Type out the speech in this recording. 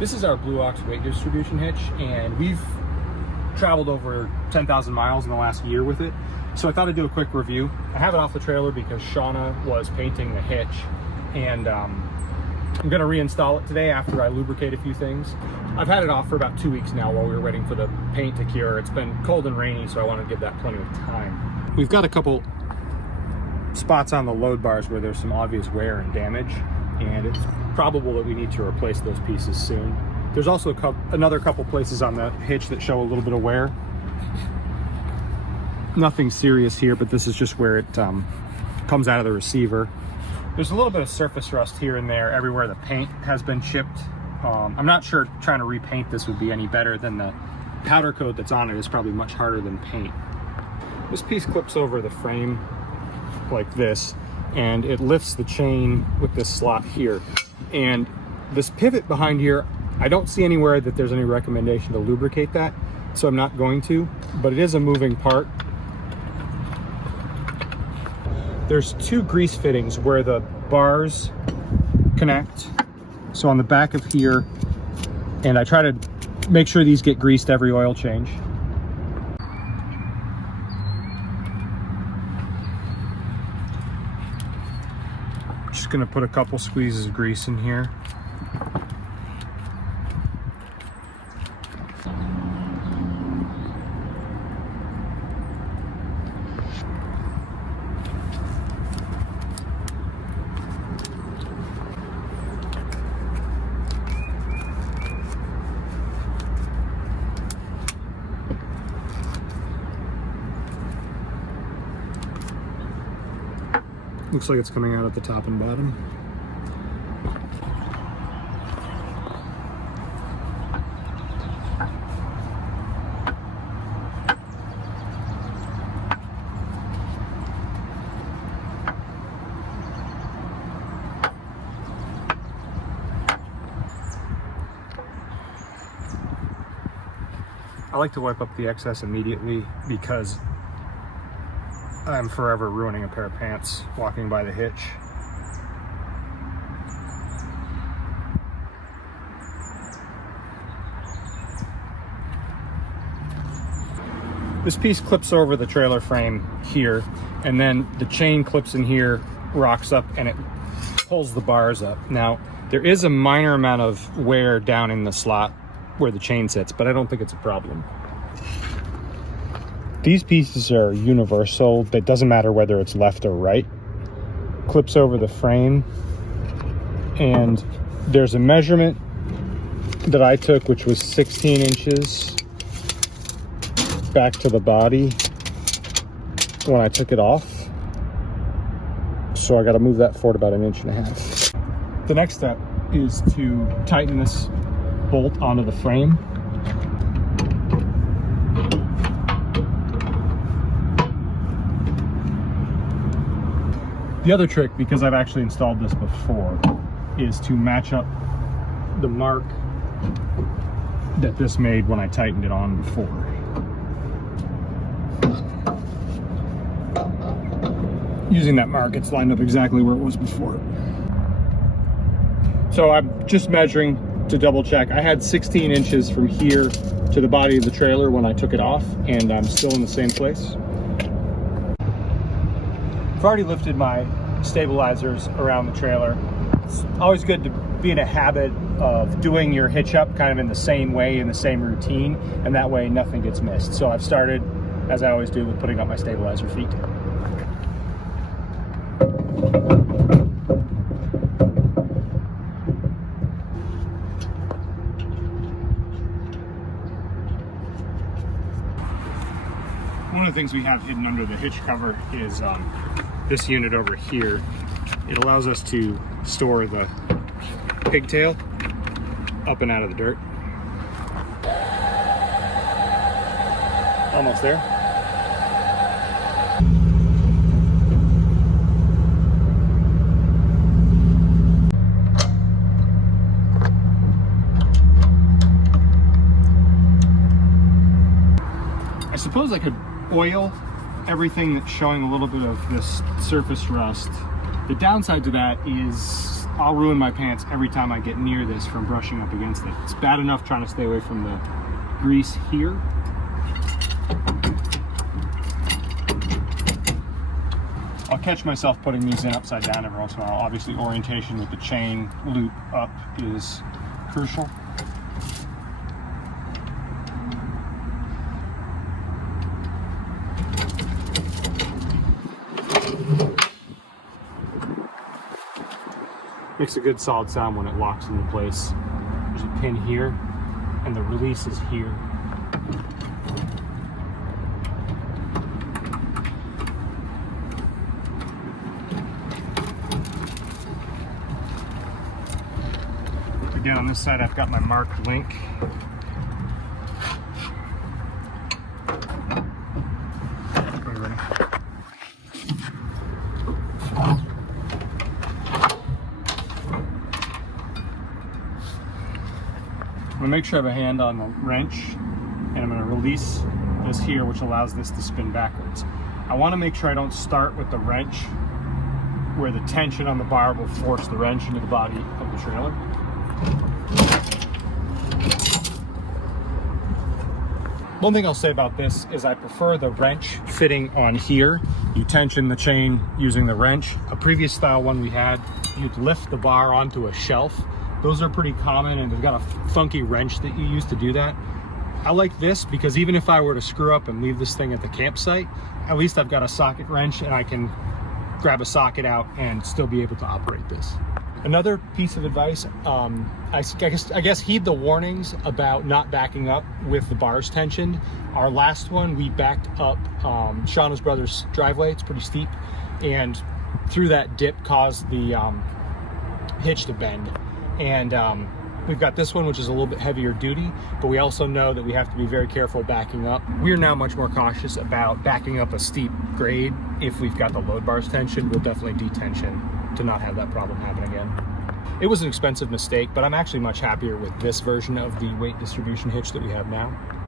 This is our Blue Ox weight distribution hitch, and we've traveled over 10,000 miles in the last year with it. So I thought I'd do a quick review. I have it off the trailer because Shauna was painting the hitch, and I'm gonna reinstall it today after I lubricate a few things. I've had it off for about 2 weeks now while we were waiting for the paint to cure. It's been cold and rainy, so I want to give that plenty of time. We've got a couple spots on the load bars where there's some obvious wear and damage, and it's probable that we need to replace those pieces soon. There's also another couple places on the hitch that show a little bit of wear. Nothing serious here, but this is just where it comes out of the receiver. There's a little bit of surface rust here and there everywhere the paint has been chipped. I'm not sure trying to repaint this would be any better than the powder coat that's on it is probably much harder than paint. This piece clips over the frame like this, and it lifts the chain with this slot here. And this pivot behind here, I don't see anywhere that there's any recommendation to lubricate that, so I'm not going to, but it is a moving part. There's two grease fittings where the bars connect. So on the back of here, and I try to make sure these get greased every oil change. Just gonna put a couple squeezes of grease in here. Looks like it's coming out at the top and bottom. I like to wipe up the excess immediately because I'm forever ruining a pair of pants walking by the hitch. This piece clips over the trailer frame here, and then the chain clips in here, rocks up, and it pulls the bars up. Now, there is a minor amount of wear down in the slot where the chain sits, but I don't think it's a problem. These pieces are universal. It doesn't matter whether it's left or right. Clips over the frame, and there's a measurement that I took, which was 16 inches back to the body when I took it off. So I got to move that forward about 1.5 inches. The next step is to tighten this bolt onto the frame. The other trick, because I've actually installed this before, is to match up the mark that this made when I tightened it on before. Using that mark, it's lined up exactly where it was before. So I'm just measuring to double check. I had 16 inches from here to the body of the trailer when I took it off, and I'm still in the same place. I've already lifted my stabilizers around the trailer. It's always good to be in a habit of doing your hitch up kind of in the same way, in the same routine, and that way nothing gets missed. So I've started, as I always do, with putting up my stabilizer feet. One of the things we have hidden under the hitch cover is this unit over here. It allows us to store the pigtail up and out of the dirt. Almost there. I suppose I could oil everything that's showing a little bit of this surface rust. The downside to that is I'll ruin my pants every time I get near this from brushing up against it. It's bad enough trying to stay away from the grease here. I'll catch myself putting these in upside down every once in a while. Obviously, orientation with the chain loop up is crucial. Makes a good solid sound when it locks into place. There's a pin here, and the release is here. Again, on this side, I've got my marked link. I'm gonna make sure I have a hand on the wrench, and I'm gonna release this here, which allows this to spin backwards. I wanna make sure I don't start with the wrench where the tension on the bar will force the wrench into the body of the trailer. One thing I'll say about this is I prefer the wrench fitting on here. You tension the chain using the wrench. A previous style one we had, you'd lift the bar onto a shelf. Those are pretty common, and they've got a funky wrench that you use to do that. I like this because even if I were to screw up and leave this thing at the campsite, at least I've got a socket wrench and I can grab a socket out and still be able to operate this. Another piece of advice, I guess heed the warnings about not backing up with the bars tensioned. Our last one, we backed up Shauna's brother's driveway. It's pretty steep, and through that dip caused the hitch to bend. And we've got this one, which is a little bit heavier duty, but we also know that we have to be very careful backing up. We are now much more cautious about backing up a steep grade. If we've got the load bars tensioned, we'll definitely detension to not have that problem happen again. It was an expensive mistake, but I'm actually much happier with this version of the weight distribution hitch that we have now.